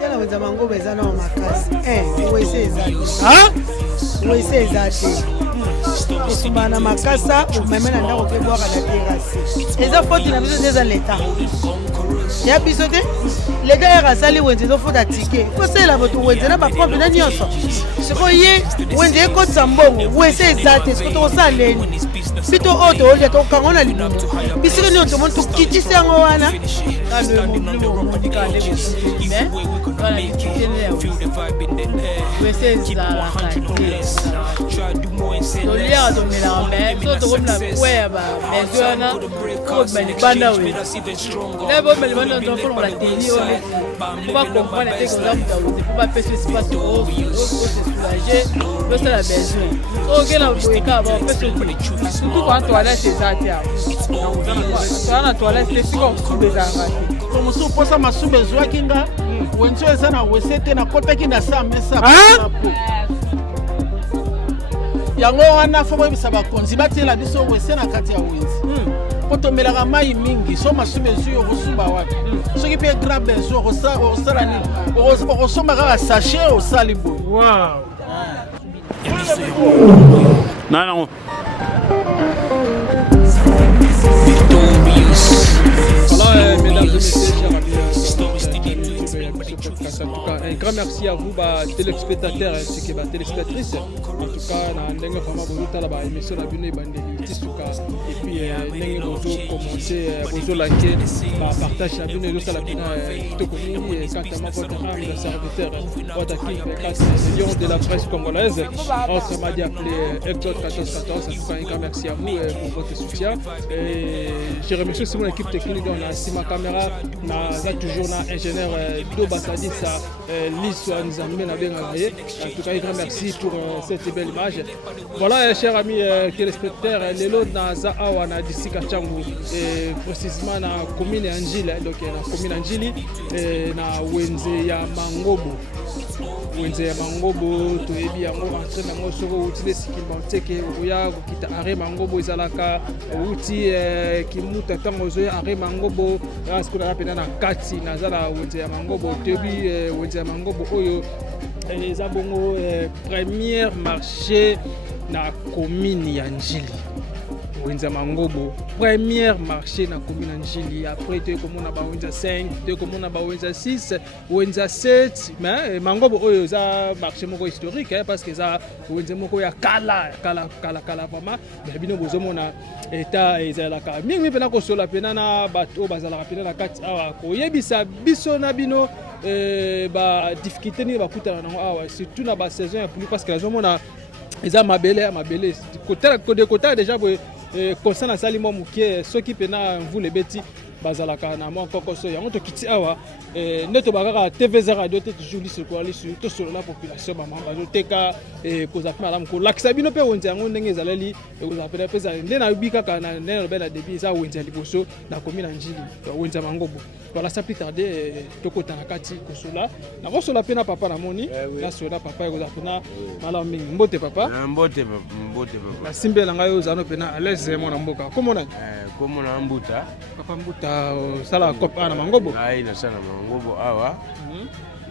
Tela wenza mangobo ezana wa makasi. Wese ezati. Wese ezati. Usumana makasa umemena ndako ke boka na terrasse. Eza faute na biso déjà l'état. Ya biso te l'état ya rasali wenze zo faute atike. Faut c'est la moto wenze na ba propre na nyonso. Siko ye wenze ko tsambongo wese ezati siko to saleni. Bito oto olja to kangona libumu. Bisiko ni oto monto kitisi yango wana. Kalo mo monika ndeko. Voilà, wese ezala. Tolia domela mais tout comme la ouais bah mais zona ko bani banda we lebo meli banda ndo folo la télé on va comprendre que ça pour pas passer espace au se soulager le ça la besoin OK la boika ba passer surtout quand toilette c'est ça tia dans la toilette c'est comme sous des arrêtés comme sous posa masu besoin kinga wenzo ezana wesete na kota kinda sa mesa yango wana fo boyebisa bakonzi batela biso wese na kati ya wenzi po tomelaka mai mingi so masumu ezwi okosumba wapi soki mpe grand bezo okosala nini okosomba kaka sachet osali boye nanango Voilà, mesdames et messieurs, chers amis, en tout cas, un grand merci à vous, téléspectateurs ainsi que téléspectatrices. En tout cas, na ndenge vraiment bonjour tala ba émission na bino bandeli tisuka et puis ndenge bonjour commencer bonjour liker ba partage na bino tala bina to komini quand votre âme de serviteur votre équipe 4 millions de la presse congolaise autrement dit appelé Hector 1414. En tout cas, un grand merci à vous pour votre soutien et je remercie aussi mon équipe technique on a Sima caméra na toujours na ingénieur Do Basadi ça l'histoire nous amène à bien travailler. En tout cas, un grand merci pour cette belle image. Voilà, chers amis téléspectateurs, lelo naza awa na disika changu précisément na commune Anjili, donc na commune Anjili na wenze ya Mangobo. Wenze ya Mangobo toyebi yango entraîne nango soko utile sikimba teke oya kokita are Mangobo ezalaka uti kimuta tango zo are Mangobo asko na pena na kati nazala wenze ya Mangobo toyebi wenze ya Mangobo oyo eza bongo premier marché na commune ya Njili. Wenza Mangobo premier marché na commune Njili. Après tu komona ba wenza 5 tu komona ba wenza 6 wenza 7 mais Mangobo oyo za marché moko historique parce que za wenza moko ya kala vraiment mais bino bozomona eta ezalaka mingi pena ko sola pena na bato bazalaka pena na kati awa ko yebisa biso na bino ba difficulté ni ba kutana nango awa surtout na ba saison ya pluie parce que azomona eza mabele côté déjà concernant salimo mukie soki pena mvule beti bazalaka na mwa kokoso yango to kiti awa neto bakaka TV0 radio te toujours liso ko ali sur to solo la population ba mamba zo teka ko za pema lam ko lakisa bino pe wonze yango ndenge ezaleli ko za pena pesa ndena ubika kana ndena bela débit za wonze liboso na commune Njili wonze Mangobo. Voilà, ça plus tarder tokota na kati ko sola na ko sola pena papa na moni na sola papa ko za pena mala mingi mbote papa mbote na simbe na ngayo za no pena à l'aise mona mboka komona komona mbuta papa mbuta sala kopa na Mangobo ai na sana Mangobo awa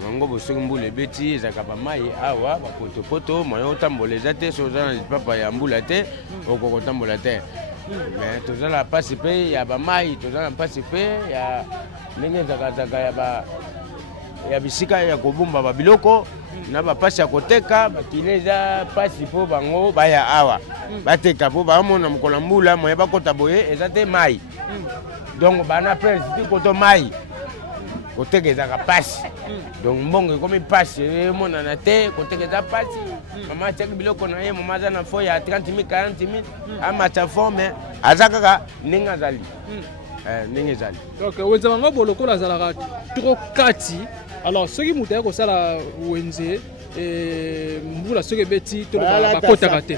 Mangobo soki mbula beti ezaka ba mai awa ba poto moyo tambola ezate so za na papa ya mbula te okoko tambola te mais tozala pasi pe ya ba mai tozala pasi pe ya ndenge zaka ya bisika ya kobumba ba biloko na ba pasi ya koteka bakileza pasi po bango baya awa bateka po bamona mokola mbula moye bakota boye ezate mai donc bana prince ti koto mai koteka ezaka pasi donc mbongo ekomi pasi emonana te koteka eza pasi mama atiaki biloko na ye mama aza na fo ya 30 000 40 000 amatia fo mais aza kaka ndenge azali ndenge ezali donc wenze Mangobo lokola azalaka trop kati alors soki moto aye kosala wenze mbula soki ebeti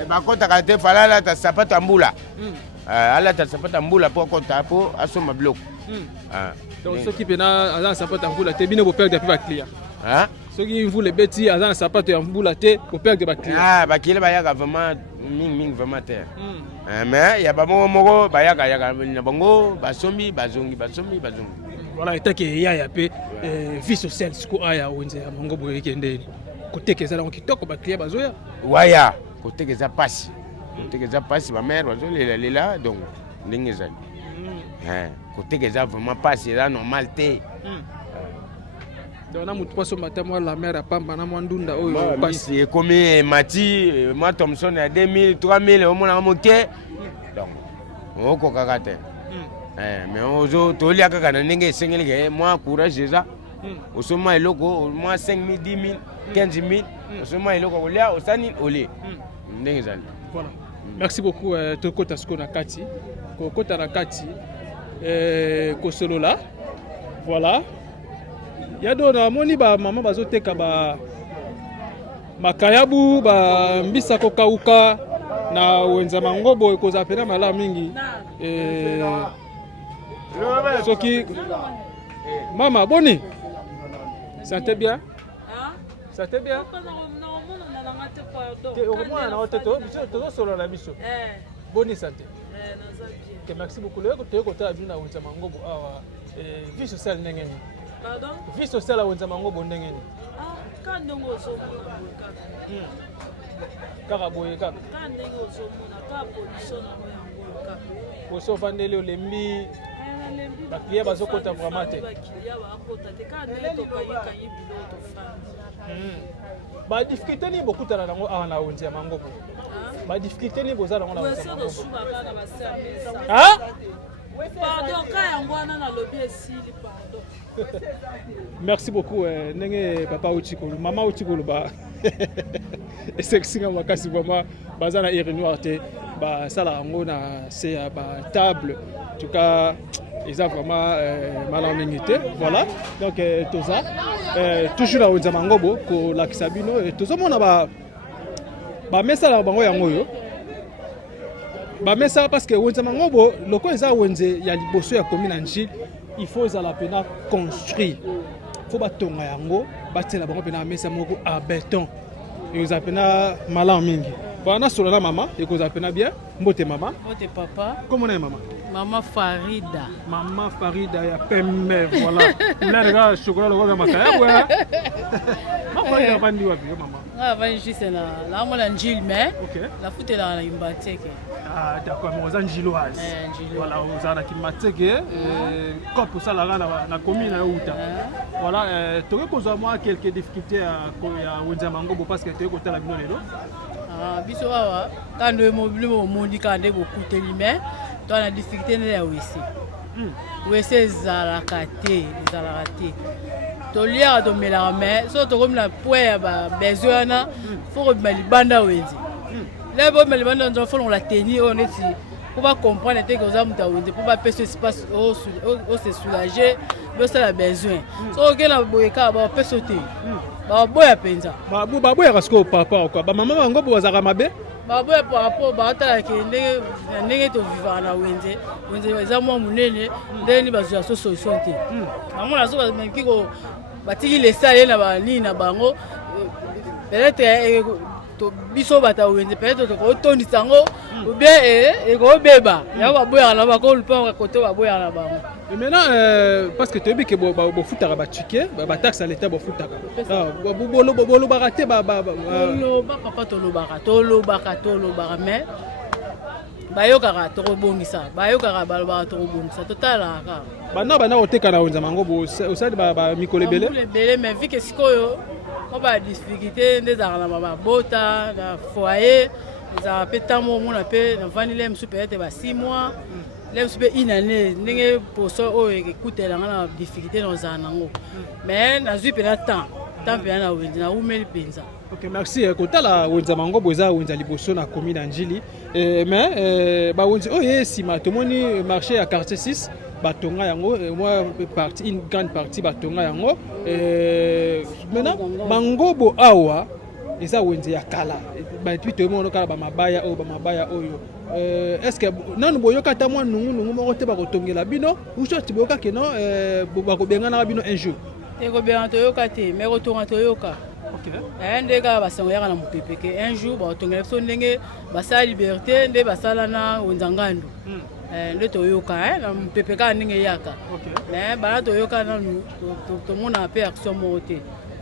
bakotaka te fala alata sapato ya mbula alata sapato ya mbula mpo akota mpo asomba biloko donc soki pena aza na sapato ya mbula te bino boperde mpe baclient soki mvula ebeti aza na sapato ya mbula te boperde baclient bakile bayaka vraiment mingi vraiment te mais ya bamongo moko bayaka na bango basombi bazongi Voilà, et que yaya pe vie sociale siko aya wenze ya mango boye kendeni. Côté que ça là on kitoko ba client bazoya. Waya, côté que ça passe. Côté que ça passe ma mère bazo là donc ndenge zali. Côté que ça vraiment passe là normal té. Donc na mutu paso matin moi la mère a pamba na mwandunda oyo passe comme Mati moi Thompson à 2000 3000 au moins moké. Donc on ko kakate. Mais ozo tolia kaka na ndenge sengeli ke moi courage déjà. Osoma eloko moi 5000 10000 15000 osoma eloko olia osani olé. Ndenge zali. Voilà. Merci beaucoup Tokota Skona Kati. Kokota na Kati Kosolola. Voilà. Ya dona moni ba mama bazoteka ba makayabu ba mbisa kokauka na wenza mangobo koza pena mala mingi. Soki Mama boni. Ça t'est bien? Ça t'est bien? Boni santé. Merci beaucoup. Vie sociale ndenge ni. Pardon? Vie sociale à Wenzamango ndenge ni. Quand ndenge ozomona kaka boye kaka. Quand ndenge ozomona ka position na yango kaka. Oso vandele olembi. Bakliya bazokota vraiment te. Bakliya bakota te ka ndenge tokayika yibilo tofandi. Ba difficulté ni bokutana nango ana wenza mango. Ba difficulté ni bozala ngona wenza mango. Ah? Pardon, pardon. Merci beaucoup, Nenge Papa Ochikolo, Maman Ochikolo, et sexy, on va casser vraiment, Bazana Irinoate, Salarangona, c'est à table, en tout cas, ils ont vraiment mal en minute. Voilà, donc, tout ça, toujours à Ozamangobo, pour la Kisabino, et tout ça, on a mais ça, là, mais ça parce que Wenzamangobo, le quoi ça Wenze, il y a liboso ya commune Anjil, il faut ça la pena construire. Faut batonga yango, bâtir la bango pena mesa moko à béton. Et vous appelez malin mingi. Voilà sur la maman, et vous appelez bien. Mbote maman. Mbote papa. Comment est maman? Maman Farida. Maman Farida ya pembe voilà. Là les gars, chocolat le gars makaya ouais. Maman Farida bandi wapi maman? Ah va juste là moi Anjil mais. La foot est là na Imbateke. Ah d'accord, mais aux Angiloises. Voilà, aux Ana Kimateke, comme ça là na commune à Outa. Voilà, tu as posé moi quelques difficultés à Wenzamango parce que tu es côté la ville là. Ah biso wa quand le mobile mondi quand beaucoup telimé, tu as la difficulté là aussi. Oui, zarakate. Tolia do melame, so to comme la poe ba besoin na, faut que libanda wenzi. Là, les gens font la tenue, on est ici. Pour comprendre que vous avez pour pas passer espace, se soulager, mais ça a besoin. Si vous avez besoin, vous pouvez sauter. Vous pouvez penser. Vous pouvez faire papa quoi. Maman, vous pouvez faire mabe. Vous pouvez par rapport à la que vous vivez à Wenze. Wenze, les amours munene, les gens sont solution. Maman, la chose même qui go, bâtir les salles na ni na bango, peut-être. Biso bata wenze peut-être to tondi sango ou bien ko beba ya ba boya na ba ko lupa ko to ba boya na ba. Et maintenant parce que tu dis que bo futaka ba tike ba taxe à l'état bo futaka bo ba raté ba papa to lo baka mais ba yo kaka to bongisa ba yo kaka ba to bongisa total ka bana oteka na Wenzamango bo osali ba mikolo belé mais vu que sikoyo on va difficulté des armes ma bota la foyer les a pétamo mon appel dans vanille me peut-être 6 mois les super une année n'engé pour ça oh écoutez la difficulté dans anango mais na zui pena temps pena na wenza na umeli penza. OK, merci. Kotala Wenzamango boza wenza liboso na commune Anjili mais ba wenza oh si ma tomoni marché à quartier 6 batonga yango moi partie une grande partie batonga yango maintenant mangobo awa eza wenze ya kala ba puis to mo kala ba mabaya oyo est-ce que nanu boyoka ta mwa nungu moko te ba kotongela bino ou soit boyoka ke non ba ko benga na bino un jour te ko benga to yoka te mais kotonga to yoka. OK ndeka basango yaka na mupepeke un jour ba kotongela so ndenge basala liberté nde basala na wenza ngandu nde toyoka na mpepe kaka ndenge eyaka mais bana toyoka nanu tomona mpe action moko te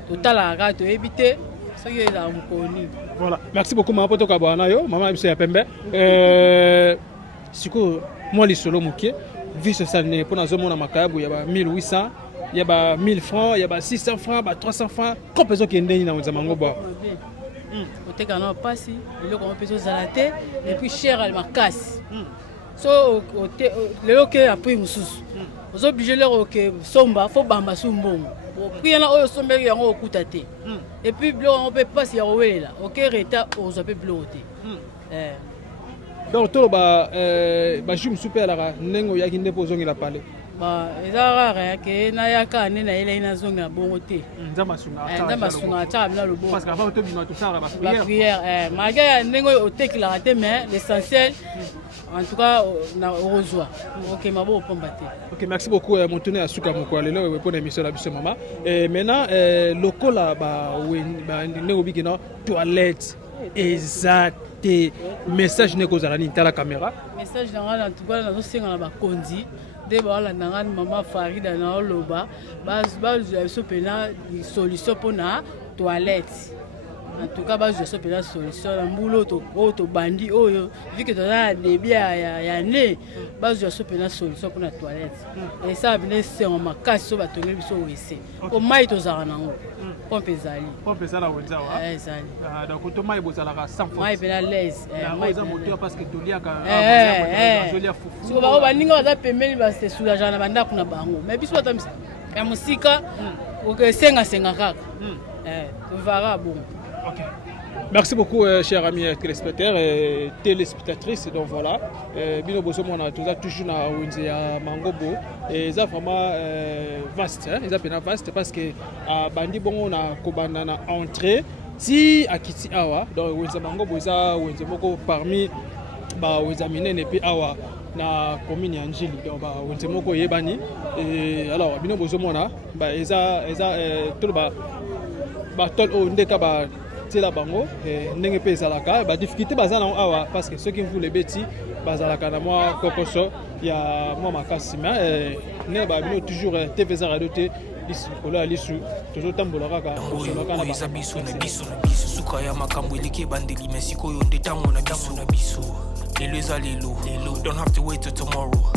totalaka kaka toyebi te soki ezala mokoni. Voilà, merci beaucoup mama poto kabwana yo mama na biso ya pembe sikoyo mwa lisolo mokie vie sociale ne mpo nazomona makayabu ya ba 1800 ya ba 1000 francs ya ba 600 francs ba 300 francs kope ezokende nini na wenza mangobo oteka na pasi eloko mo mpe ozala te epuis cher ali makasi so lelo ke apui mosusu ozoblige lero oke somba fo bamba su mbongo okuyana oyo sombeli yango okuta te epuis biloko yango mpe pasi ya kowelela oke reta ozwa mpe biloko te. donc toloba baju mosusu mpe alaka ndenge oyaki nde mpo ozongela pale eza rare yake nayaka nde nayelai nazongela bongo te nzambe asunga atiaka bina lobongo bapriere malgré ya ndenge oyo otekelaka te mais l'essentiel en tout cas na orozwa okema bo opomba te. Ok, merci beaucoup montone ya suka moko lelo mpona émission na biso mama maintenant lokola ndenge obiki na toilette eza te message ndenge ozala nini tala caméra message nanga na tout cas nazosenga na bakonzi nde baolanda nga mama Farida na oloba bazwa biso mpena solution mpona toilette en tout cas bazwa biso mpena solution na mbula oyo tobandi oyo vu ke toza na debi ya ne bazwa biso mpena solution mpona toilette esala mpena esengo makasi so batongeli biso wese po mai tozalaka nango pompe ezali ezali donc to mai bozalaka sans faute mai mpena lese eza moteur parce que toliaka siko bango baninga baza pembeni basesoulagaka na bandako na bango mais biso bato ya mosika okesengasenga kaka tovara bon. Okay. Merci beaucoup, chers amis téléspectateurs et téléspectatrices. Donc voilà, Bino Boso, on a toujours na Wenze ya Mangobo et ça vraiment vaste, ils appellent vaste parce que bandi bon on a kobanda na entrée si akiti awa donc Wenze Mangobo ça Wenze moko parmi ba Wenze minene et puis awa na commune ya Njili donc ba Wenze moko yebani et alors Bino Boso mona ba eza tout ba tol o ndeka ba tela bango ndenge pe ezalaka ba difficulté bazana awa parce que ceux qui vous les bêtis bazalaka na moi kokoso ya moi makasi mais ne ba bino toujours TVZ radio te ici kola lisu toujours tambola kaka na biso na biso suka ya makambo elike bandeli mesiko yo ndetango na biso lelo ezalelo don't have to wait till tomorrow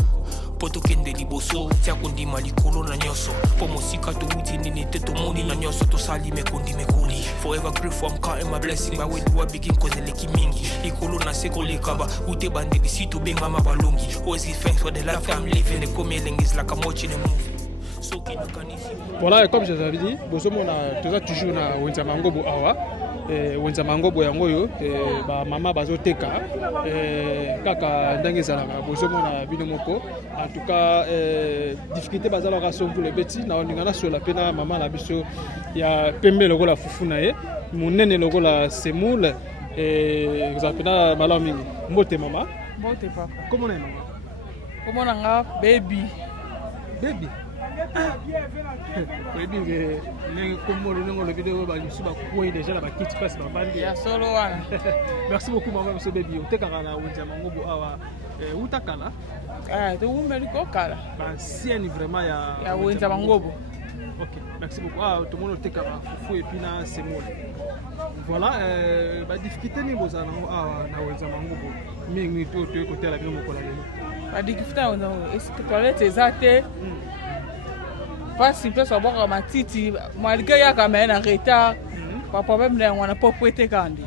poto kende liboso tia kondima likolo na nyoso po mosika to wuti nini te to moni na nyoso to sali mekondi mekoli forever grateful I'm counting my blessing but when you are begin cause eleki mingi likolo na seko lekaba ute bande bisito benga mabalongi always give thanks for the life I'm living the coming is like I'm watching a movie. Voilà, comme je vous avais dit, bozomona toza toujours na Wenza Mangobo awa Wenza Mangobo yango yo ba mama bazoteka kaka ndenge ezalaka bozomona bino moko en tout cas difficulté bazalaka so pour les bêtis na ndingana so la pena mama na biso ya pembe lokola fufu na ye munene lokola semoule vous appena malamu mingi mbote mama mbote papa comment est mama comment nga baby oui, merci beaucoup, maman, monsieur Baby. On t'écarte là, on dit Mangobo awa. Où t'as cala? Tu veux me dire cala? Si elle est vraiment ya Wenza Mangobo. Ok, merci beaucoup. Tout le monde t'écarte Fufu et puis là c'est moi. Voilà, bah difficulté ni boza na Wenza Mangobo. Mais ni tout côté la bien mon collègue. Bah difficulté on a. Est-ce que toilette exacte? Pas si place à boire ma titi malgré ya quand même en retard pas problème là on a pas prêté kandi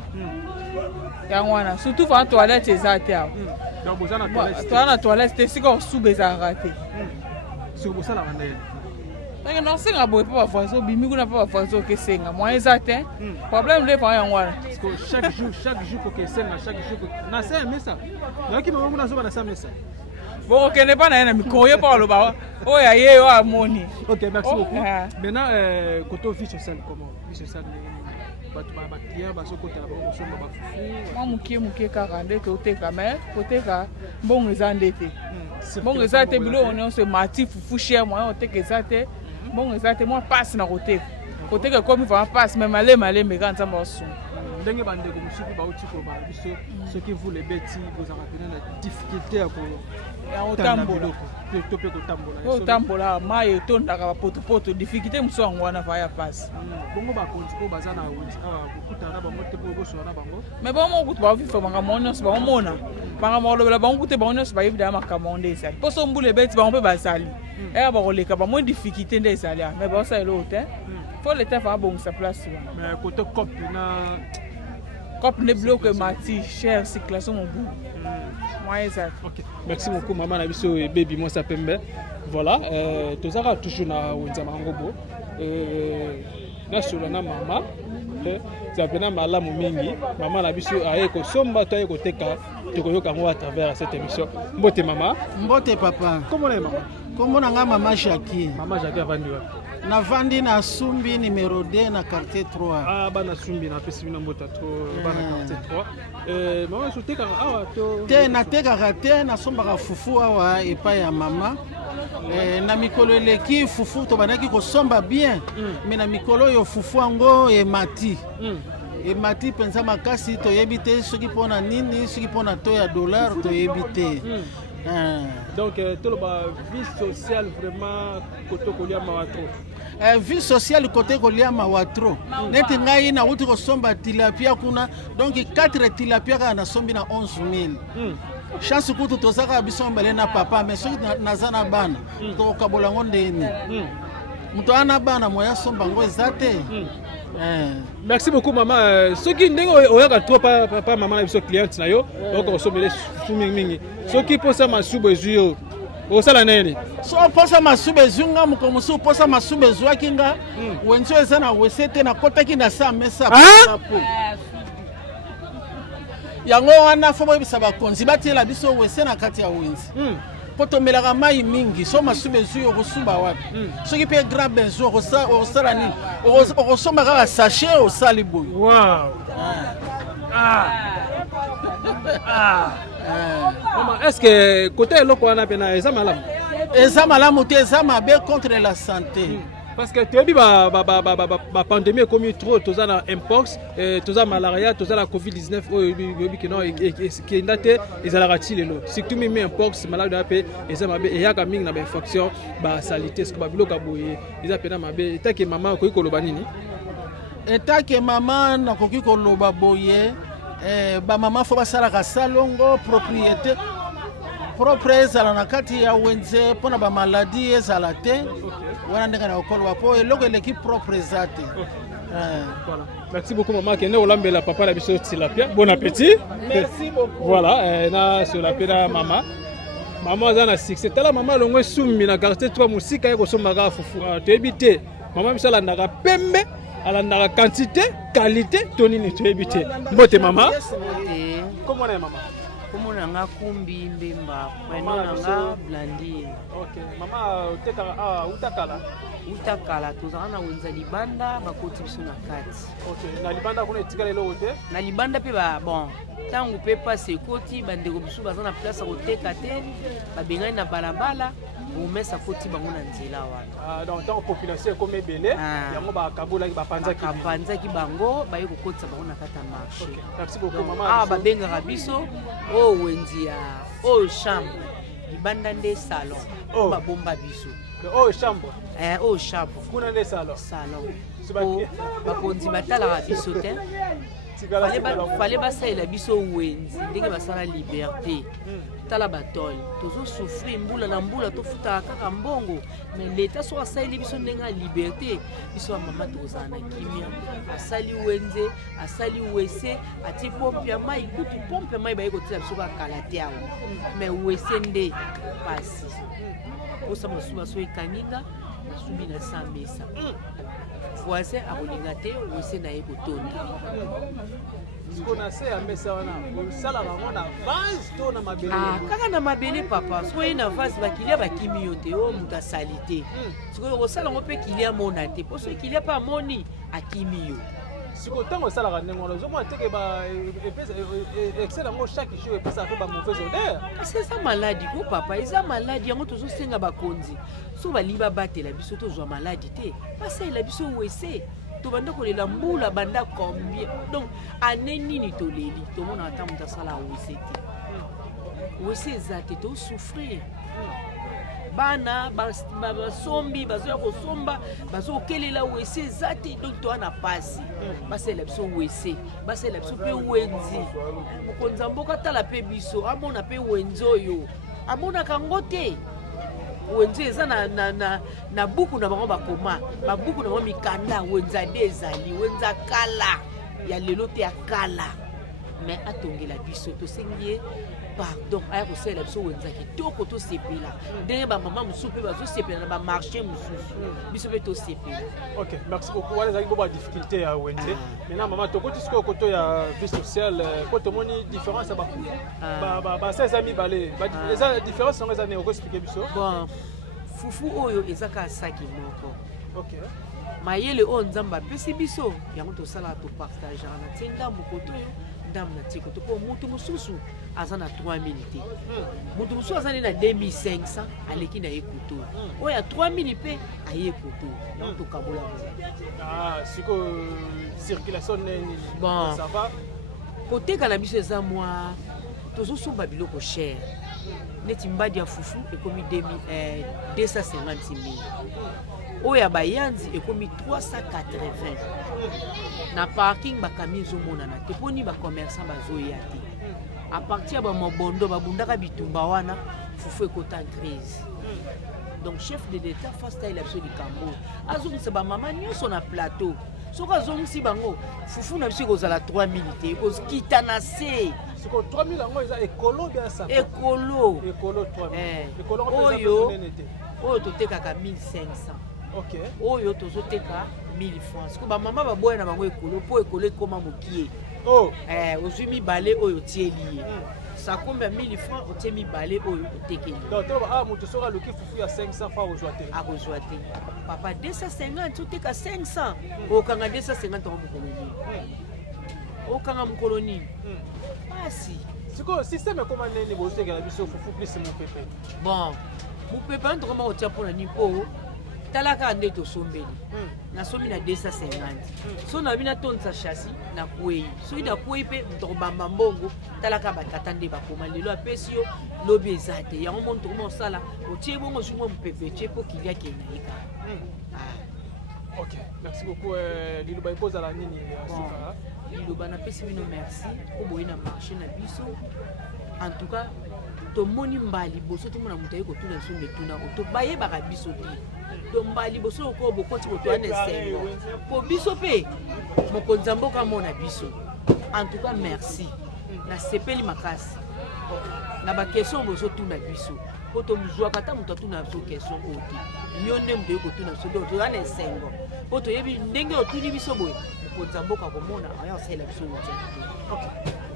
ya on surtout en toilette exacte donc vous en toilette toi na toilette c'est si qu'on sous beza raté sur vous ça la mandel donc non c'est ngabo pas façon bimi kuna pas façon que c'est nga moi exacte problème là pas ya on parce que chaque jour pour que c'est chaque jour na c'est mais ça donc qui m'a zo na ça mais ça bon, ok, n'est pas na mikoye pa lo ba. Oh ya ye wa moni. OK, merci beaucoup. Maintenant côté vie sociale comment? Vie sociale ba client ba so côté la ba so ba fufu. Moi mukie kaka ndeke oteka mais oteka mbongo ezandete. Mbongo ezate bilo on se mati fufu cher moi oteka ezate. Mbongo ezate moi passe na côté. Côté que comme il va passe mais malé mais quand ça va son. ndenge bandeko mosuku bauti koloba na biso soki vous les beti bozalaka pene na difficulté ya kotambola to mpe kotambola otambola mai etondaka bapotopoto difficulté mosusu yango wana vaya mpasi bongo bakonzi oyo baza na wenzi awa kokutana na bango te mpo bosola na bango mais bango kutu bavifa makambo nyonso bangomona makambo kolobela bango kute bango nyonso bayebi daya makambo nde ezali mposo mbula ebeti bango mpe bazali eya bakoleka bamoi difficulté nde ezali a mais baosalela oyo te fo leta fanga bongisa place wana mais kote cope na cope ne bloke mati cher circulation mobu moi ezali. Ok, merci beaucoup maman na biso baby moi ça pembe voilà tozaka toujours na wenza mangobo na solo na mama ça pena malamu mingi mama na biso aye ko somba to aye ko teka tokoyoka ngo à travers cette émission mbote mama mbote papa comment est maman comment nga mama Jackie avandi wa navandi na Sumbi numéro 2 na quartier 3 ah bana Sumbi na pesi bino mbota to bana quartier 3 maman soteka awa to te na teka te na sombaka fufu awa epai ya mama na mikolo eleki fufu to banaki kosomba bien mais na mikolo yo fufu yango emati emati pensa makasi toyebi te soki mpona nini soki mpona to ya dollar toyebi te donc toloba vie sociale vraiment koto kolia mawatro vie sociale kote kolia mawatro neti ngai nauti kosomba tilapia kuna donc 4 tilapia kaka nasombi na 11000 chance kutu tozaka biso mbele na papa mais soki naza na bana tokokabola yango ndeni moto ana bana moya somba ngo eza te. Merci beaucoup maman soki ndenge oyaka trop papa maman na biso cliente na yo okosombele mingi soki posa masubo ezuyo osala nini so posa masubo ezunga mukomusu posa masubo ezwaki nga wenzo eza na wesete na kotaki na sa mesa po yango wana fo boyebisa bakonzi batiela biso wese na kati ya wenzi po tomelaka mai mingi so masubo ezuyo okosuba wapi soki mpe grand benzo okosala nini okosomba kaka sachet osali boye. Wow. Maman, est-ce que côté eloko wana pena eza malamu? Eza malamu te, eza mabe contre la santé. Parce que tu as la pandémie comme trop, tu as la mpox, tu as la malaria, tu as la COVID-19, qui est daté, ils ont la ratile l'eau. Si tu mets mpox, malade de paix, ils ont il y a quand même une infection, bah salité, ce que babilo kaboye, ils ont peine mabe. Et tant que maman koki kolobanini. Et tant que maman na koki kolobaboye, ba maman faut basala ka salongo propriété. Propre ezala na kati ya wenze pona ba maladie ezala te wana ndenge na okolo po eloko eleki propre ezate. Voilà. Merci beaucoup maman kene olambela papa la biso tilapia. Bon appétit. Merci beaucoup. Voilà na sur la pena maman. Maman za na succès tala maman longo sumi na quartier 3 musika yako somaka fufu to ebité. Maman biso la ndaka pembe ala ndaka quantité qualité tonini to ebité. Mbote maman. Comment on est maman? Comment on a kumbi mbemba prénom nanga Blandine. OK maman utekala utakala utakala tozana na wenza libanda bakoti biso na kati. OK na libanda kuna etikala lelo te na libanda pe ba bon tangu pe passe koti bandeko biso baza na place koteka te babengani na balabala bomesa koti bango na nzela wana donc tant population comme ebele yango ba kabola ki bapanzaki bango baye kokotisa bango na kata marché. Merci beaucoup maman. Babengaka biso wenzi ya chambre libanda nde salon babomba biso chambre chambre kuna nde salon bakonzi batalaka biso te fale basalela biso wenzi ndenge basala liberté tala batole tozosouffrir mbula na mbula tofutaka kaka mbongo mais leta so asaeli biso ndenge ya liberté biso ya mama tozala na kimia asali wenze asali wese ati pompe ya mai kutu pompe ya mai baye kotila biso kakala te awa mais wese nde pasi posa masuba so ekaninga nasubi na sa mesa voisin akolinga te wese na ye kotonda kaka na mabele papa soki na vase bakilia bakimi yo te o moto asali te sikoyo kosala ngo mpe kilia mona te mpo soki kilia mpe amoni akimi yo siko ntango esalaka ndenge wana ozomona teke excès yango chaque jour epesaka mpe bamauvaise odeur kasi eza maladi ko papa eza maladi yango tozosenga bakonzi so balingi babatela biso tozwa maladi te basalela biso wese tobanda kolela mbula banda combien donc ane nini toleli tomona ata moto asala wese te wese eza te tosouffrir bana basombi bazoya kosomba bazokelela wese eza te donc toa na pasi basalela biso wese basalela biso mpe wenzi mokonzi ya mboka tala mpe biso amona mpe wenzi oyo amonaka yango te wenzi eza na buku na bango bakoma babuku na bango mikanda wenzi ade ezali wenzi akala ya lelo te akala mais atongela biso tosengi ye pardon aya kosalela biso wenza kitoko tosepela ndenge bamama mosusu mpe bazosepela na bamarché mosusu biso mpe tosepela. Ok, merci beaucoup. Wana ezalaki bo badifficulté ya wenze maintenant mama tokoti sikoyo koto ya vie sociale po tomoni différence ya basa eza mibale eza différence yango eza nini okoexplike biso? Bon fufu oyo eza kaka saki moko mayele oyo nzambe apesi biso yango tosalaka topartageaka na tie ndambo koto oyo ndambo na tie koto mpo motu mosusu aza na 3000 te motu mosusu aza nde na 2500 aleki na ye koto oyo ya 3000 mpe aye koto yango tokabola siko circulation nini bon ça va koteka na biso eza mwa tozosomba biloko cher neti mbadi ya fufu ekomi 250 000 oyo ya bayanzi ekomi 380 na parking bakami ezomonana te mponi bacommerçant bazoya te a partir ya bamobondo babundaka bitumba wana fufu ekota crise donc chef de l'état face taila biso likambo azongisa bamama nyonso na plateau soki azongisi bango fufu na biso ekozala 3000 te ekozokita na se siko 3000 yango eza ekolo bien ça ekolo 3000 oyo totekaka 1500 oyo tozoteka 1000 francs siko bamama baboya na bango ekolo mpo ekolo ekoma mokie ozwi mibale oyo otieli ye sakombe ya 1000 francs otie mibale oyo otekeli moto soki aluki fufu ya 500 francs akozwa te papa 250 oteka 500 okanga 250 yango mokolo nini okanga mokolo nini pasi sikoyo systeme ekoma nini bozotekela biso fufu plus mopepe bon mopepe wana tokoma kotia mpona nini mpo talaka nde tosombeli nasombi na 250 so na bina tonisa chasi na kwei soki na kwei mpe tokobamba mbongo talaka batata nde bakoma lelo apesi yo lobi eza te yango moni tokoma osala otie bongo zwi mwa mopepe otie mpo kilia kei na ye kaka. Ok, merci beaucoup. Liloba ekozala nini suka? Liloba napesi bino merci po boye na marché na biso. En tout cas, tomoni mbali boso tomona moto aye kotuna biso metuna tobayebaka biso te. To mbali boso ko bokoti kotoana esengo po biso mpe mokonzi ya mboka mona biso. En tout cas, merci. Nasepeli makasi na bakestion bozotuna biso po tomuzwaka ata moto atuna biso question oyo te yo nde moto yekotuna biso do toza na esengo po toyebi ndenge otuni biso boye mokonzi ya mboka komona aya osalela biso otia.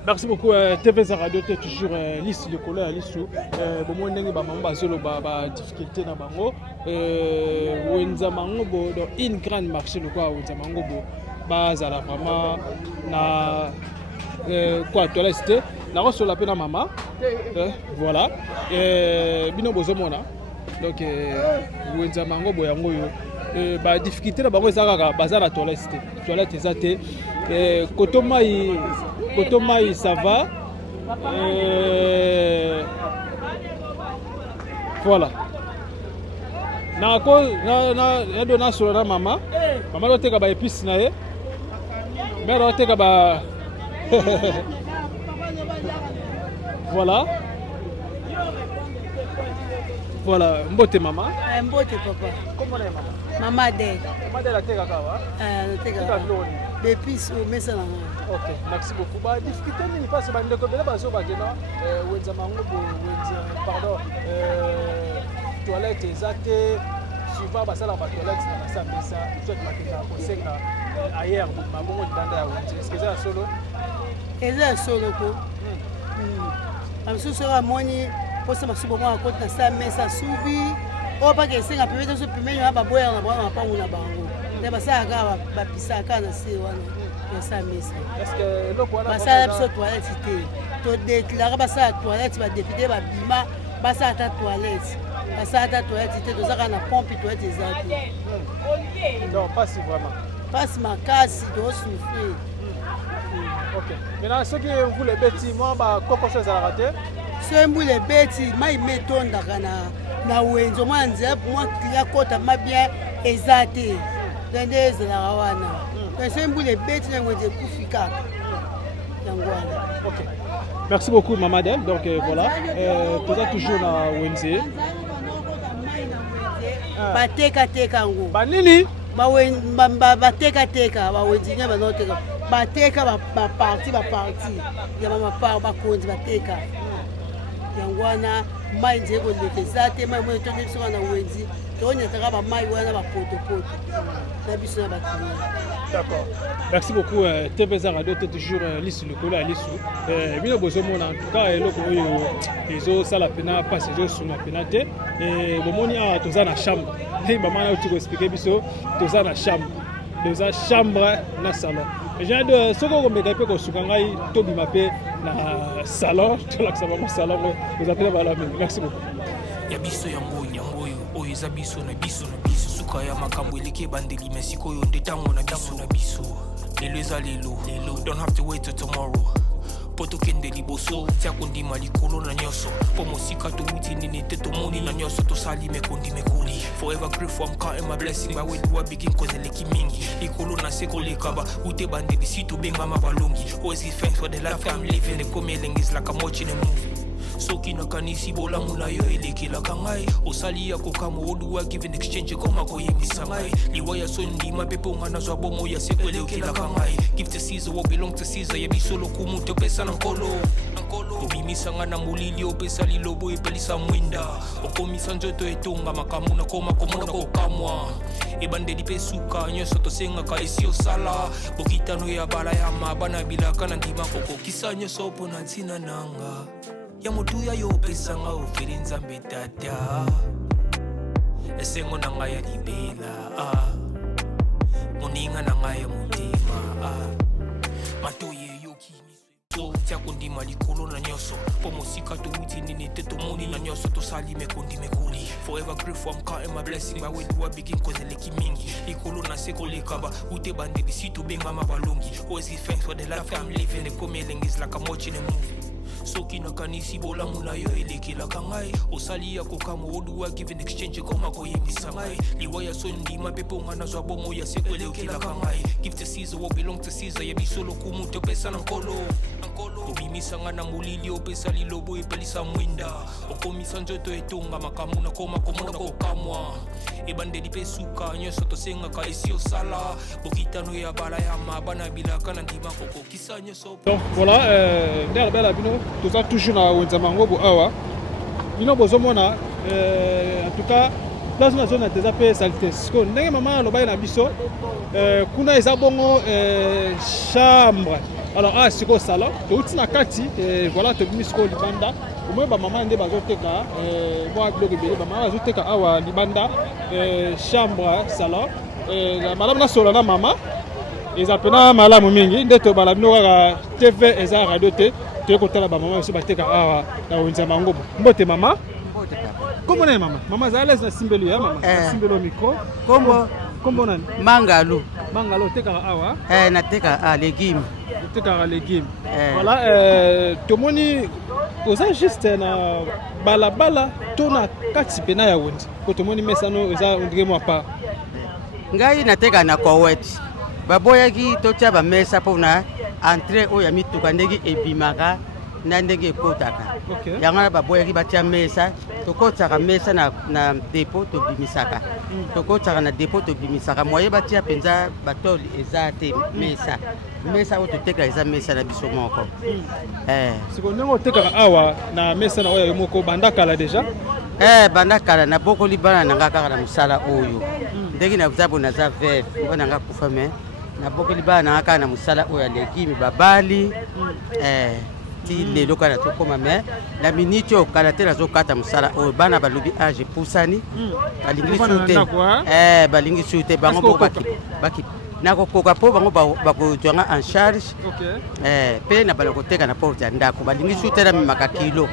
Merci beaucoup. TVZ Radio te toujours liste likolo ya lisu bomoi ndenge bamama bazoloba badifficulté na bango wenza bango bo dans une grande marché lokwa wenza bango bo bazala vraiment na quoi toilette na kosola pe na mama voilà bino bozomona donc wenza bango bo yango yo ba difficulté na bango ezaka kaka baza na toilette eza te koto mai ça va voilà na dona solo na mama doteka ba épice na ye mère doteka ba voilà mbote mama mbote papa comment est maman mama de la teka kawa teka d'épices au mesa na ok merci beaucoup ba difficulté nini parce que bandeko bele bazo bakena wenza mango bo wenza pardon toilette ezate souvent basala ba toilette na sa mesa soit makeka conseil na ailleurs mabongo danda ya wenza est-ce que ça solo eza solo ko amsusu amoni posa masubo mwa koti na sa mesa subi o pa ke senga pemete so pemeni ba boya na bwa mapangu na bango te basaka bapisaka na se wana ya sa mesa est-ce que loko wana basala biso toilette te to déclarer basala toilette ba député ba bima basala ta toilette te tozaka na pompe toilette ezaki non pas si vraiment mpasi makasi tosouffrir. Ok. Maintenant, ce qui vous les bêtis, moi, comment ça a raté? C'est mbula ebeti mai metondaka na wenzo mwana nzela mwa klia kota mabia eza te nde ezalaka wana c'est mbula ebeti na wenzo ekufi kaka yango wana. Ok. Merci beaucoup Mamadel. Donc voilà, tu as toujours na wenze batekateka yango banini batekateka bawenzi nye banoteka bateka baparti ya bakonzi bateka yango wana mai nzela koleka eza te mai mwana tonde biso wana wenzi tonyataka bamai wana bapotopoto na biso na bakiliya. D'accord. Merci beaucoup. TVZ Radio, tu es toujours lisse le colo à lisse. Bien besoin en tout cas, les autres ça la peine pas ces jours sur la pénalité. Et bon on y a tous dans la chambre. Et maman a tout expliqué biso tous dans la chambre. Dans la chambre na salon. J'ai de ce qu'on me dit que Sukangai Tobi m'appelle na salon, tout là que ça va mon salon. Vous appelez par la même. Merci beaucoup. Ya biso yango oyo eza biso na biso suka ya makambo eleki ebandeli mesiko oyo nde ntango na biso lelo eza lelo don't have to wait till tomorrow po tokende liboso tia kondima likolo na nyonso po mosika towuti nini te tomoni na nyonso tosali mekoli forever grateful I'm counting my blessing ba weliwa begin cause eleki mingi likolo na se kolekaba ute bandeli si tobengama balongi always give thanks for the life I'm living the coming is like I'm watching a movie. Soki nakanisi bolamu na yo elekelaka ngai osali ya kokamo oduwa give in exchange koma koyebisa ngai liwa ya sondima mpe mpo nga nazwa bomo ya seko elekelaka ngai give to Caesar what belong to Caesar yebiso lokumu topesa na nkolo obimisa nga na molili opesa lilobo epelisa mwinda okomisa nzoto etonga makambo nakoma komona kokamwa ebandeli mpe suka nyonso tosengaka esi osala bokitano ya bala ya mabana bilaka na ndima kokokisa nyonso mpo na ntina nanga ya motuya yo opesanga ofere nzambe tata esengo na ngai ya libela moninga na ngai ya motema matoye yoki miso tia kondima likolo na nyonso po mosika towuti nini te tomoni na nyonso tosali mekoli forever grateful I'm counting my blessing ba weliwa begin cause eleki mingi likolo na se kolekaba ute bandeli si tobengama balongi always give thanks for the life I'm living the coming is like I'm watching a movie. Soki nakanisi bolamu na yo elekelaka ngai osali ya kokamo oduwa give in exchange koma koyebisa ngai liwa ya sondima mpe mpo nga nazwa bomo ya seko elekelaka ngai give to Caesar what belong to Caesar yebiso lokumu topesa na nkolo obimisa nga na molili opesa lilobo epelisa mwinda okomisa nzoto etonga makambo nakoma komona kokamwa ebandeli mpe suka nyonso tosengaka esi osala bokitano ya bala ya mabana bilaka na ndima kokokisa nyonso. Donc voilà, ndela bela bino toza toujours na wenza mangobo awa bino bozomona en tout cas place na zone teza pe salite siko ndenge mama alobai na biso kuna eza bongo chambre. Alors siko salon touti na kati voilà tobimi siko libanda omoi bamama nde bazoteka mwa biloko ebele bamama bazoteka awa libanda chambre salon malamu nasola na mama eza pena malamu mingi nde tobala bino kaka tv eza radio te toye kotala bamama biso bateka awa na wenza mangobo mbote mama kombo nani mama aza alese na simbelo ya mama simbelo micro kombo nani Mangalo otekaka awa nateka légume otekaka légume voilà tomoni oza juste na balabala to na kati pena ya wenze po tomoni mesano eza ondire mwa part ngai nateka na kowet baboyaki totia bamesa mpona entrée oyo ya mituka ndenge ebimaka na ndenge ekotaka yango wana baboyaki batia mesa tokotaka mesa na depo tobimisaka tokotaka na depo tobimisaka moye batia mpenza batoli eza te mesa oyo toteka eza mesa na biso moko siko ndenge otekaka awa na mesa na oyo yo moko banda kala deja banda kala nabokoli bana na nga kaka na mosala oyo ndenge naza bo naza veve mpo na nga kufa me nabokoli bana na nga kaka na mosala oyo ya legime babali ti lelo kana tokoma me na miniti oyo kala te nazokata mosala oyo bana balobi age epusani balingi su te bango moko bakipa nakokoka mpo bango bakozwanga en charge mpe na bala koteka na porte ya ndako balingi su te namemaka kilo.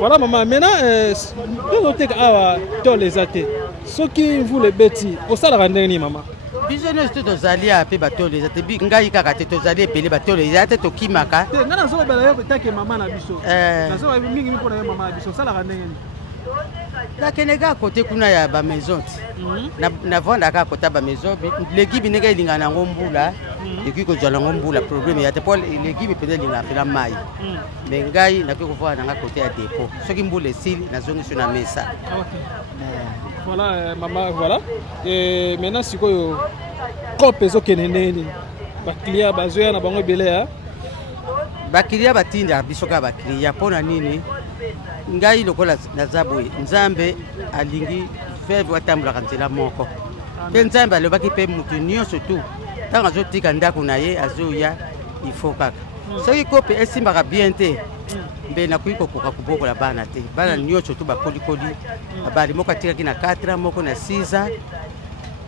Voilà maman, maintenant tozoteka awa tol eza te soki vous les beti osalaka ndenge nini mama biso nyonso te tozali ape batolo eza te ngai kaka te tozali ebele batolo eza te tokimaka te nga nazolobela yo take mama na biso nazoloba mingi mpona yo mama na biso osalaka ndenge nini nakende kaka kote kuna ya bamaison te navanda kaka kota bamaison legibi ndenge elingaka nango mbula ekoki kozwa nango mbula probleme ya te po legibi mpenza elingaka mpena mai me ngai nakoki kovanda nanga kote ya depo soki mbula esili nazongi so na mesa. Voilà, maman, voilà. Et maintenant, si vous avez des clients, bazoya na bango belé bakiliya batinda biso ka bakiliya pona nini ngai lokola nazaboye nzambe alingi feve watambulaka nzela moko mpe nzambe alobaki mpe mutu nyonso tu ntango azotika ndako na ye azoya ifo kaka soki kope esimbaka bien te mbe nakoki kokoka kobokola bana te bana nyonso tu bakolikoli abali moko atikaki na 4 moko na 6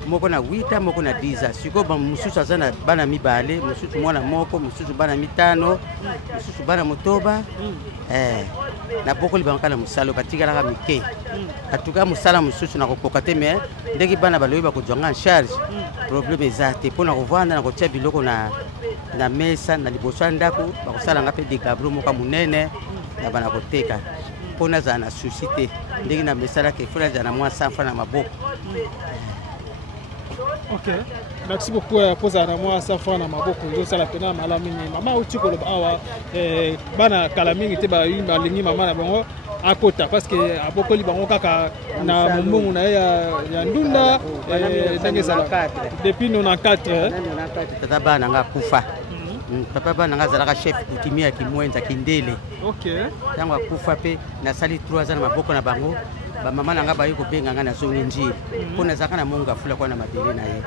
moko na 8 moko na 10 sikoyo mosusu aza na bana mibale mosusu mwana moko mosusu bana mitano mosusu bana motoba nabokoli bango kala mosala batikalaka mike atuka mosala mosusu na kokoka te me ndenge bana balobi bakozwanga en charge probleme eza te mpo na kovanda na kotia biloko na mesa na liboso ya ndako bakosalanga mpe dekablo moko monene na bana koteka mpo nazala na susi te ndenge na mesalaka efo nazala na mwa 100 francs na maboko. Ok, merci beaucoup pour ça. Moi, ça fait un maboko. Je sais la peine malamini. Maman au tiko awa bana kalamini te ba yimba lingi maman na bango akota parce que aboko li bango kaka na mumungu na ya ndunda ndenge sala depuis 94 tata bana nga kufa papa bana nga zalaka chef kutimia kimwenza kindele. Ok, tango akufa pe na sali 3 ans na maboko na bango bamama nanga bayi kobenga nga nazongi njili mpo nazalaka na mongo afula kwa na mabele na ye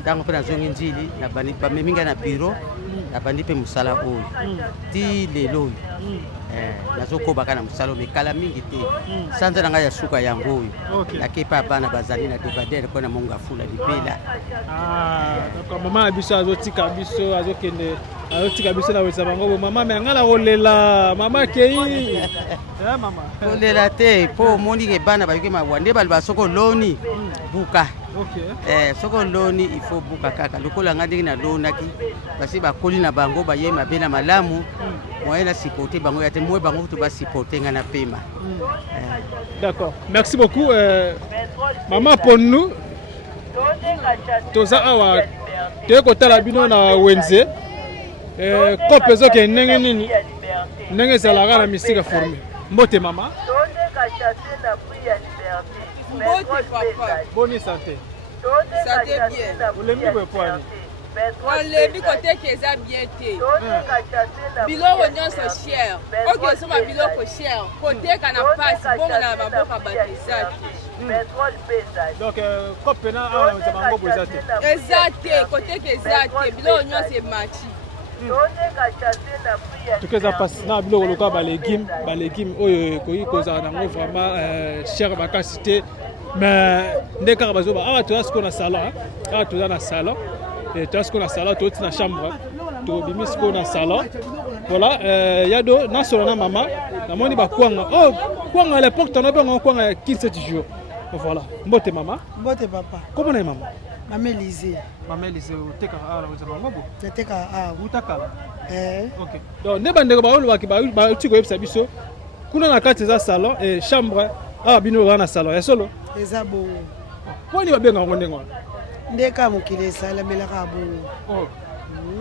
ntango mpe nazongi njili bamemi ngai na biro nabandi mpe mosala oyo ti lelo oyo nazokobaka na mosala oyo mekala mingi te sanza na ngai ya suka yango oyo nakepa bana bazali na debadere mpo na mongo afula libela. Donc mama na biso azotika biso azokende azotika biso na weza bango mama me anga na kolela mama kei mama kolela te mpo omoni ke bana bayoki mawande baloba soko loni buka soko loni ifo buka kaka lokola nga ndenge nalonaki basi bakoli na bango baye mabe na malamu moye na sipote bango ya te moye bango kutu basipote nga na pema. D'accord, merci beaucoup maman pour nous toza awa toye kotala bino na wenze kope ezoke ndenge nini ndenge ezalaka na misika forme mbote mama mbote papa boni santé bien olembi bwepwani olembi koteka eza bien te biloko nyonso cher oki osomba biloko cher koteka na pasi bongo na baboka bato eza te. Donc kope na awa na bango bo eza te koteka eza te biloko nyonso emati tukeza pasi na biloko lokola balégume oyo ekoki kozala nango vraiment cher makasi te mais nde kaka bazoba awa toza sikoyo na salon awa toza na salon toza sikoyo na salon toti na chambre tobimi sikoyo na salon voilà yado nasola na mama namoni bakwanga kwanga à l'époque tonabenga kwanga ya 15 jours voilà mbote mama mbote papa comment na mama Maman Lisée. Maman Lisée, tu as un peu de temps. Ok. Donc, ne bande pas tu connais ça biso. Kuna na kati za salon et chambre. Bino na salon. Et solo. Ezabo. Kwa ni babenga ngonde ngona. Ndeka mukile sala melaka bo. Oh.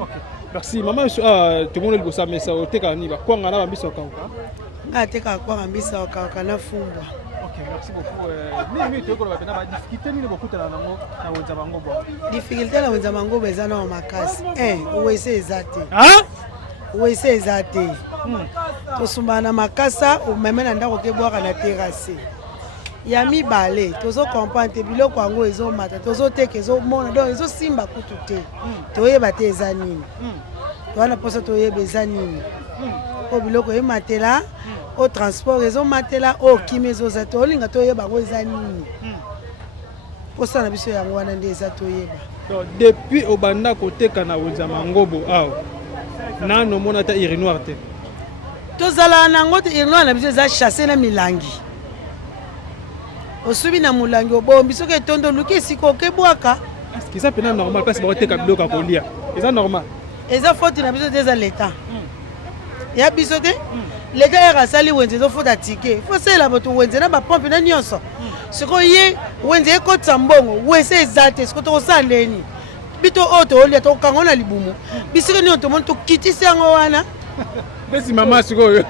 Ok. Merci maman tout le monde le ça mais ça o teka ni ba kwanga na biso kauka. Teka kwanga biso kauka na fumbwa. Merci beaucoup. Ni tu ko ba na difficulté ni beaucoup na nango na wenza bango bo. Difficulté na wenza bango beza na makasi. Uwese ezate. Uwese ezate. Tosumbana makasa umemena ndako kebwaka na terrasse. Ya mibale tozo comprendre biloko yango ezomata tozo teke ezomona donc ezosimba kutu te. Toyeba te eza nini. Toana posa toyeba eza nini. Po biloko ematela au transport ezomatela au kimezo za tolinga toyeba ngo eza nini. Posa na biso yango wana nde eza toyeba. Donc depuis obanda koteka na wenza mangobo aw. Nano mona ta irinoir te. Tozala nango te irinoir na biso eza chasser na milangi. osubi na mulangi obombi soki etondo luki esika okebwaka eza pena normal mpasi bakoteka biloko ya kolia eza normal eza foti na biso te eza leta ya biso te leta yaka asali wenze ezofota tike fosalela bato wenze na bapompe na nyonso sikoyo ye wenze ekotisa mbongo wese eza te sikoyo tokosala ndeni bito oyo toolia tokango na libumu bisika nini tomoni tokitisi yango wana Merci maman sikoyo.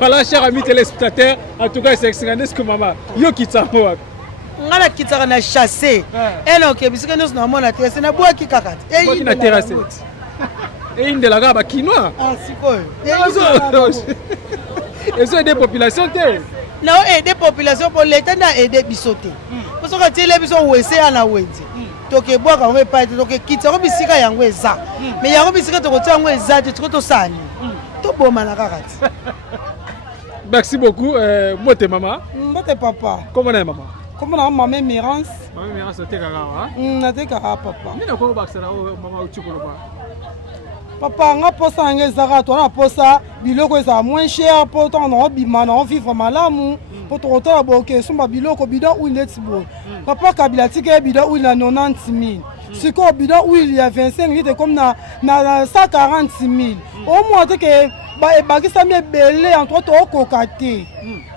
Voilà cher ami téléspectateur, en tout cas c'est excellent ce que maman yo kitsango wapi. Ngala kitaka na chasser. Ela ok bisika nyo na mona terrasse na boaki kakati. Boaki na terrasse. Et inde la gaba quinoa. Ah sikoyo. Eso des populations te. Na aider population pour l'état na aider bisote. Parce que tele biso wese ana wenze. Toke boaka ngwe pa toke kitaka bisika yango eza. Mais yango bisika tokotia yango eza te toko tosani. To boma na kakati. Merci beaucoup mote maman. Mote papa. Comment est maman? Comment on maman Mirance? Maman Mirance te kaka na te kaka papa. Mina ko bakisana maman uchukolo ba. Papa nga posa ngezaka to na posa biloko eza moins cher pour ton no bima na vivre malamu pour to rotala boke sumba biloko bidon ou let's-bo. Papa kabila tike bidon ou na 90 000. Siko bidon ou il y a 25 litres comme na 140 000. Au moins que ba bakisa mi belé entre to kokate.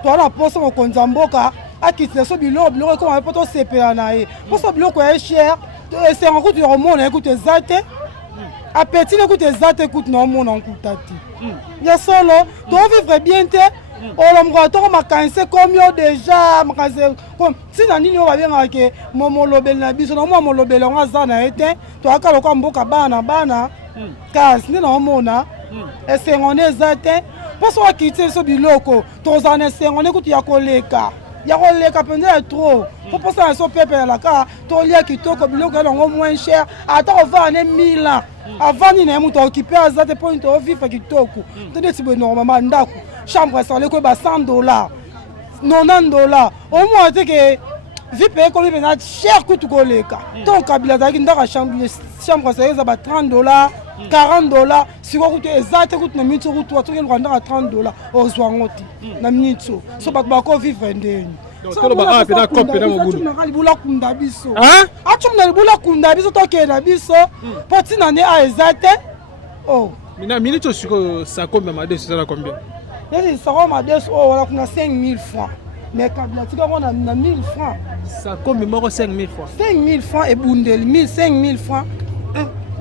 To na posa mo konzamboka akitse so biloko ko ma poto sepela na ye. Posa biloko est cher, c'est en route au monde écoute zate. Appétit écoute zate écoute non mon encoutate. Ya solo, to vivre bien te. Olomgo to ma kanse comme yo déjà ma kanse comme si na nini o ba bien ke momo lobel na biso no momo lobel nga zana ete to akalo kwa mboka bana kasi ni na mona esengone zate poso akitse so biloko to zana esengone kutu ya koleka penza trop pour posa so pepe la ka to lia kitoko biloko na ngo moins cher ata o va ne 1000 ans avant ni na muto occupé azate point to vivre kitoko to de tibo normalement ndako chambre ça le ko ba $100 $90 au moins te que vie payer comme bien cher que tout koleka donc kabila zaki ndaka chambre ça ba $30 $40 si vous coûtez exact coûte na minute route to ke Rwanda $30 au zwangoti na minute so ba ko vivre ndeni donc ba pena kopena mobulu na libula kunda biso atum na libula kunda biso to ke na biso potina ne a exact oh mina minute sur ça combien ma dessus ça combien ça va ma dessus oh on a 5000 francs mais kabila tika on a 1000 francs ça combien moko 5000 francs 5000 francs et bundeli 5000 francs.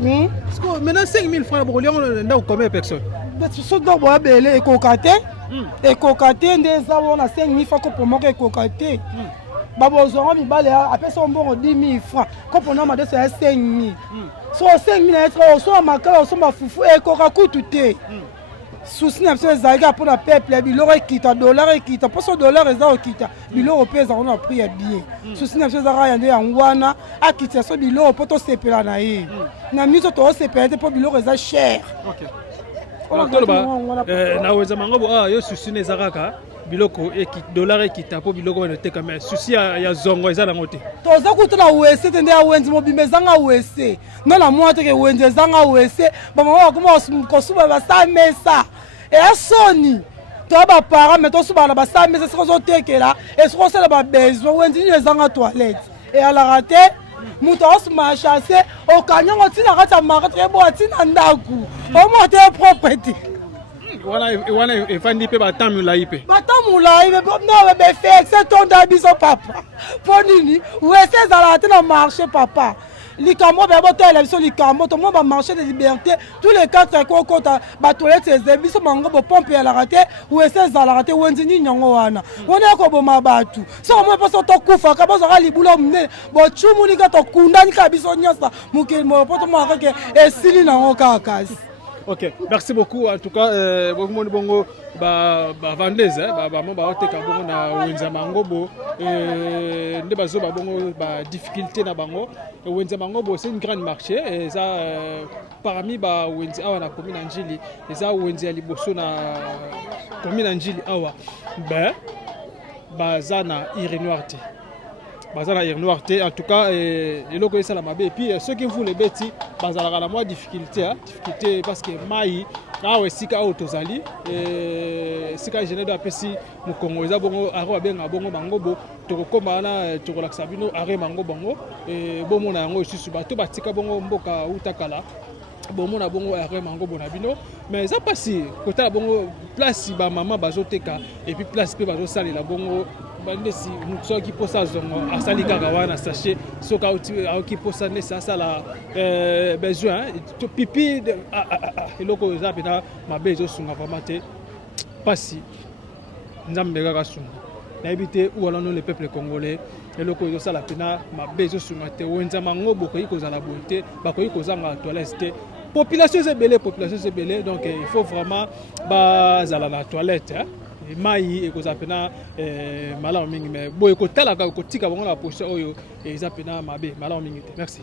Maintenant 5000 francs pour Lyon, on a combien de personnes? Ce dont on a belé et cocaté. Et cocaté, on a 5000 francs pour moi et cocaté. Babozon, mi balé, après ça on bon 10 000 francs. Quand on a demandé c'est 5 000. Soit 5 000 être, soit ma cala, soit ma foufou et coca tout est. Souci n'a pas zaga pour la peuple, biloko kita dollar kita, pas dollar eza kita. Biloko pesa on a pris bien. Souci n'a pas zaga yande ngwana, akita so biloko poto sepela na ye. Na miso to sepela te po biloko eza cher. OK. Na weza mangobo yo souci ne zakaka biloko dollar ekita po biloko na te kamera. Souci ya zongo eza na ngote. To za kutana wese tende ya wenzi mobimbe zanga wese. Non na moi te ke wenzi zanga wese, ba mama kuma kosuba ba sa mesa. Et à Sony, tu as des parents, mais tu as des parents, mais c'est ce qu'on a là. Et ce qu'on a besoin, on dit les gens à toilette. Et à la raté, nous avons chassé, au canyon, on a raté à marrer, on a ndaku. On a propriété. Voilà, il faut dire que batam mulaïpe. Batam mulaïpe, non, mais fait, c'est ton d'habitude, papa. Pour nous, où est-ce que ça a dans le marché, papa? Likamo beboto élection likamo tout le monde va marcher de liberté tous les quatre koko ta ba toilette ces biso mango bo pompe ya la raté ou essaie za la raté wenzini nyongo wana wona ko bo mabatu so mo poso to kufa ka bozo ga libula mne bo chumu lika to kundani ka biso nyasa muke mo poto mo akake esili na ngoka kasi. OK, merci beaucoup en tout cas bongo ba vendeuse ba ba oteka bongo na wenza mangobo nde bazo ba bongo ba difficulté na bango wenza mangobo c'est une grande marché et ça parmi ba wenza awa na commune Njili et ça wenza ya liboso na commune Njili awa ba zana irenoirté bazala irenoirté en tout cas eloko esa la mabe et puis ceux qui vous les bêtis bazala la moins difficulté parce que mai awa esika oyo tozali esika général apesi mokongo eza bongo aro abenga bongo bangobo tokokoma wana tokolakisa bino are bango bango bomona yango lisusu bato batika bongo mboka utakala bomona bongo are mangobo na bino mais eza mpasi kotala bongo place bamama bazoteka epuis place mpe bazosalela bongo bandesi soki posa zongo asali kaka wana sachet soki aoki posa ndesi asala besoin pipi eloko eza mpena mabe ezosunga vraimen te mpasi nzambe kaka sunga nayebi te uwalano le peuple congolais eloko ezosala mpena mabe ezosunga te wenza mango bokoki kozala boye te bakoki kozanga toilette te population ezebele donc il faut vraiment bazala na toilette mai ekozala mpena malamu mingi mais boye kotalaka kotika bango na position oyo eza mpena mabe malamu mingi te merci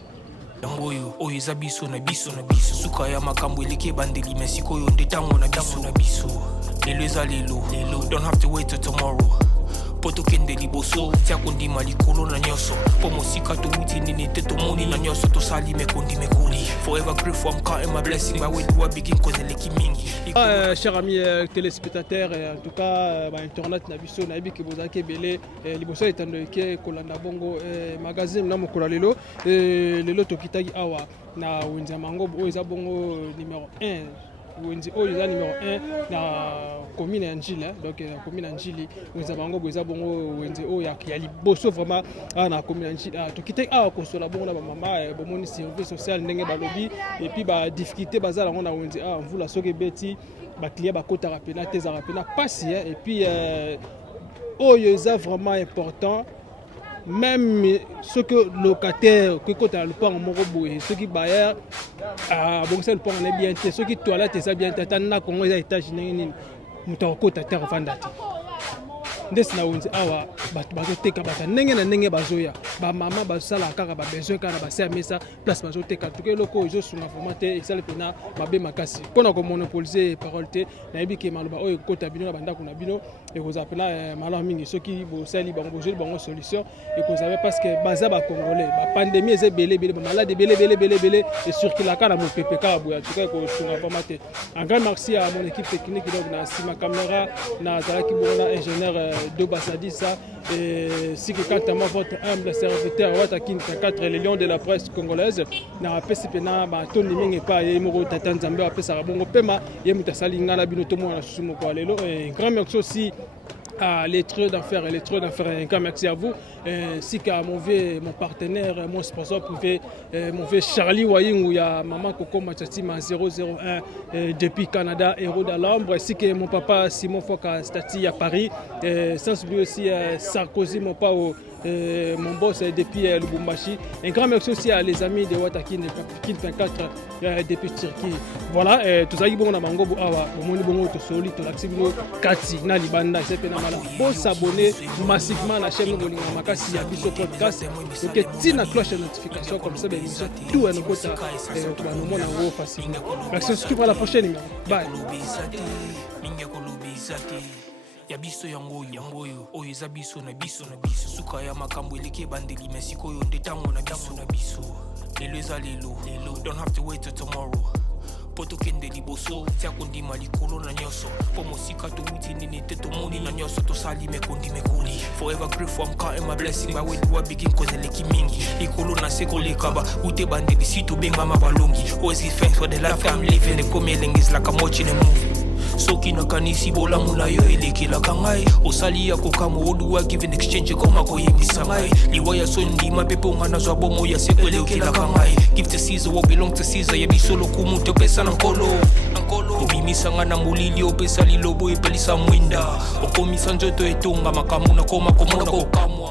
yango oyo eza biso na biso suka ya makambo eleki ebandeli mais sikoyo nde ntango na biso lelo eza lelo don't have to wait till tomorrow po tokende liboso tia kondima likolo na nyonso po mosika towuti nini te tomoni na nyonso tosali mekondi mekoli forever grateful I'm counting my blessing by when you begin cause eleki mingi chers amis téléspectateurs en tout cas internet na biso nayebi ke bozalaki ebele liboso etando eke kolanda bongo magazine na mokolo lelo tokitaki awa na wenza mangobo oyo eza bongo numéro 1 wenzi oyo eza numéro 1 na commune ya Njili donc na commune ya Njili wenza bango eza bongo wenzi oyo ya liboso vraiment na commune ya Njili tokite awa kosola bongo na bamama bomoni service social ndenge balobi et puis ba difficulté bazala ngo na wenzi mvula soki beti baklia bakotaka pena te ezaka pena pasi et puis oyo eza vraiment important même ce que locataire que quand le pont moko boye ce qui bailleur bon c'est le pont on est bien ce qui toilette ça bien tata Congo eza étage nini mutako terre fandati ndesi na wenzi awa bato bazoteka bata ndenge na ndenge bazoya bamama bazosala kaka babesoin kaka na base ya mesa place bazoteka tuke eloko ezosunga vraiment te esali mpena mabe makasi mpona komonopolize parole te nayebi ke maloba oyo ekota bino na bandako na bino ekozala mpena malamu mingi soki bosali bango bozoli bango solution ekozala parce que baza bacongolais bapandémie eza ebele bamalade ebele ecirculaka na mopepe kaka boya tuka ekosunga vraiment te un grand merci à mon équipe technique donc na nsima caméra nazalaki bongo na ingénieur Doba Sadissa et si quelqu'un m'a votre humble serviteur Watakin 4 les lions de la presse congolaise na pesi pena ba toni mingi pa ye moko tata Nzambe apesa bongo pema ye mutasali ngala bino tomo na susu moko lelo et grand merci aussi à les treux d'affaires un grand merci à vous ainsi qu'à mon partenaire mon sponsor privé mon vieux Charlie Waying ou ya maman Coco Machatima 001 depuis Canada héros d'Alambre ainsi que mon papa Simon Foka Stati à Paris sans oublier aussi Sarkozy mon papa mon boss depuis Lubumbashi. Un grand merci aussi à les amis de Watakin 24 depuis Turquie. Voilà, tout ça, bon, on a mango, on bon, to soli, to l'activino, Kati, na libanda, c'est pas mal. Bon, s'abonner massivement à la chaîne de Makasi, à Biso Podcast. Donc, tina cloche de notification comme ça, ben, tout est nos côtés, nous monde en haut facilement. Merci, on se retrouve à la prochaine. Bye. ya biso yango oyo eza biso na biso suka ya makambo eleki ebandeli mais sikoyo nde ntango na biso lelo eza lelo don't have to wait till tomorrow po tokende liboso tia kondima likolo na nyonso po mosika towuti nini te tomoni na nyonso tosali mekondi mekoli forever grateful I'm counting my blessing by when you begin cause eleki mingi likolo na se kolekaba ute bandeli si tobengama balongi always give thanks for the life I'm living the coming is like I'm watching a movie soki nakanisi bolamu na yo elekelaka ngai osali ya kokama oduwa give an exchange koma koyebisa ngai liwaya so ndima mpe mponga nazwa bomo ya seko elekelaka ngai give to Caesar what belong to Caesar yebiso lokumu topesa na nkolo obimisanga na molili opesa lilobo epelisa mwinda okomisa nzoto etonga makambo nakoma komona kokamwa